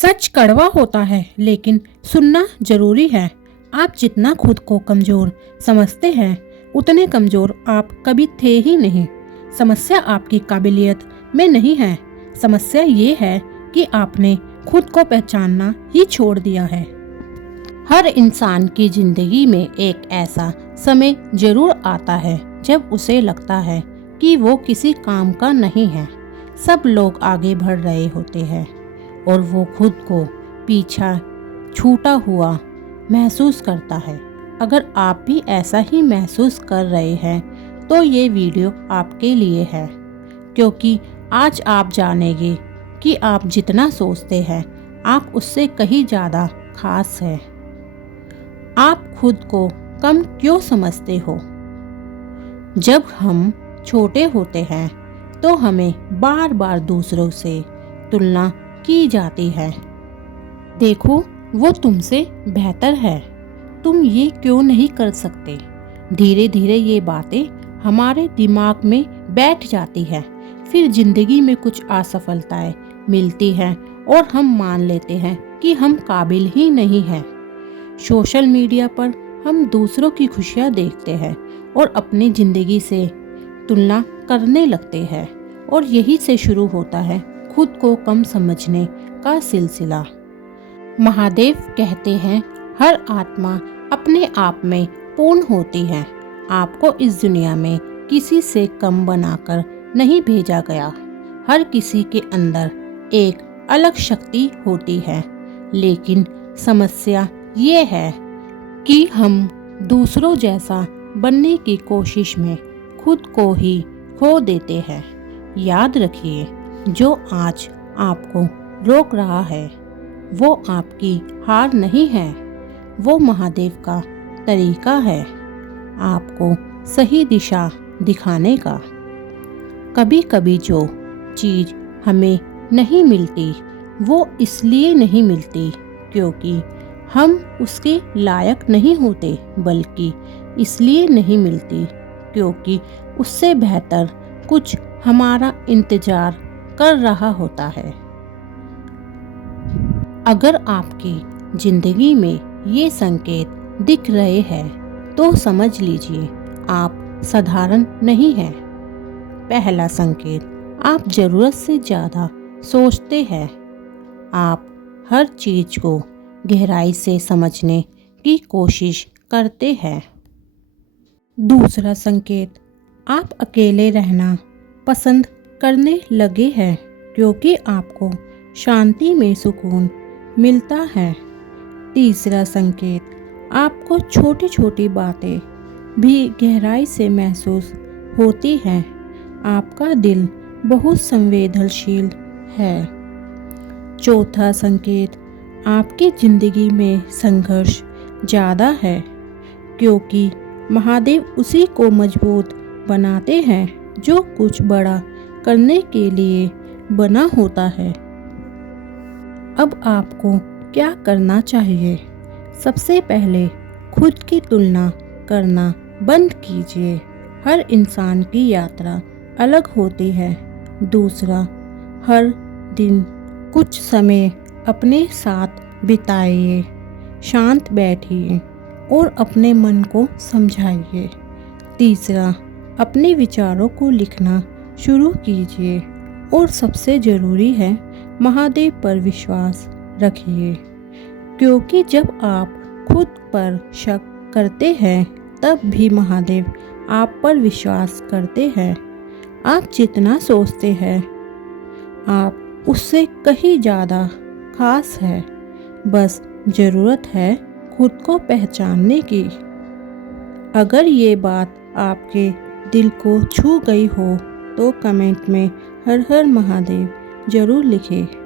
सच कड़वा होता है लेकिन सुनना जरूरी है। आप जितना खुद को कमजोर समझते हैं उतने कमजोर आप कभी थे ही नहीं। समस्या आपकी काबिलियत में नहीं है, समस्या ये है कि आपने खुद को पहचानना ही छोड़ दिया है। हर इंसान की जिंदगी में एक ऐसा समय जरूर आता है जब उसे लगता है कि वो किसी काम का नहीं है। सब लोग आगे बढ़ रहे होते हैं और वो खुद को पीछा छूटा हुआ महसूस करता है। अगर आप भी ऐसा ही महसूस कर रहे हैं तो ये वीडियो आपके लिए है, क्योंकि आज आप जानेंगे कि आप जितना सोचते हैं आप उससे कहीं ज़्यादा खास है। आप खुद को कम क्यों समझते हो? जब हम छोटे होते हैं तो हमें बार बार दूसरों से तुलना की जाती है। देखो, वो तुमसे बेहतर है, तुम ये क्यों नहीं कर सकते? धीरे धीरे ये बातें हमारे दिमाग में बैठ जाती है। फिर जिंदगी में कुछ असफलताएं मिलती हैं और हम मान लेते हैं कि हम काबिल ही नहीं हैं। सोशल मीडिया पर हम दूसरों की खुशियां देखते हैं और अपनी जिंदगी से तुलना करने लगते हैं और यही से शुरू होता है खुद को कम समझने का सिलसिला। महादेव कहते हैं, हर आत्मा अपने आप में पूर्ण होती है। आपको इस दुनिया में किसी से कम बनाकर नहीं भेजा गया। हर किसी के अंदर एक अलग शक्ति होती है, लेकिन समस्या ये है कि हम दूसरों जैसा बनने की कोशिश में खुद को ही खो देते हैं। याद रखिए, जो आज आपको रोक रहा है वो आपकी हार नहीं है, वो महादेव का तरीका है आपको सही दिशा दिखाने का। कभी कभी जो चीज़ हमें नहीं मिलती वो इसलिए नहीं मिलती क्योंकि हम उसके लायक नहीं होते, बल्कि इसलिए नहीं मिलती क्योंकि उससे बेहतर कुछ हमारा इंतजार कर रहा होता है। अगर आपकी जिंदगी में ये संकेत दिख रहे हैं तो समझ लीजिए आप साधारण नहीं हैं। पहला संकेत, आप ज़रूरत से ज़्यादा सोचते हैं। आप हर चीज़ को गहराई से समझने की कोशिश करते हैं। दूसरा संकेत, आप अकेले रहना पसंद करने लगे हैं क्योंकि आपको शांति में सुकून मिलता है। तीसरा संकेत, आपको छोटी छोटी बातें भी गहराई से महसूस होती हैं। आपका दिल बहुत संवेदनशील है। चौथा संकेत, आपकी जिंदगी में संघर्ष ज़्यादा है क्योंकि महादेव उसी को मजबूत बनाते हैं जो कुछ बड़ा करने के लिए बना होता है। अब आपको क्या करना चाहिए? सबसे पहले खुद की तुलना करना बंद कीजिए। हर इंसान की यात्रा अलग होती है। दूसरा, हर दिन कुछ समय अपने साथ बिताइए, शांत बैठिए और अपने मन को समझाइए। तीसरा, अपने विचारों को लिखना शुरू कीजिए और सबसे ज़रूरी है महादेव पर विश्वास रखिए, क्योंकि जब आप खुद पर शक करते हैं तब भी महादेव आप पर विश्वास करते हैं। आप जितना सोचते हैं आप उससे कहीं ज़्यादा खास है। बस ज़रूरत है खुद को पहचानने की। अगर ये बात आपके दिल को छू गई हो तो कमेंट में हर हर महादेव ज़रूर लिखें।